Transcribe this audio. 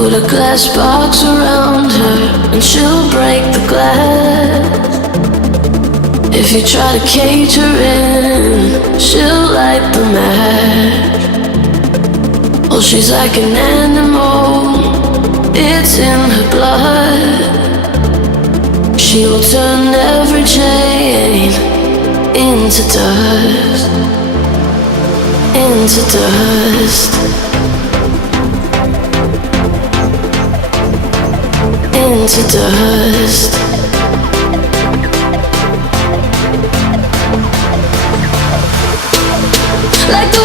Put a glass box around her and she'll break the glass. If you try to cage her in, she'll light the match. Oh, she's like an animal, it's in her blood. She will turn every chain into dust, into dust, into dust. Like the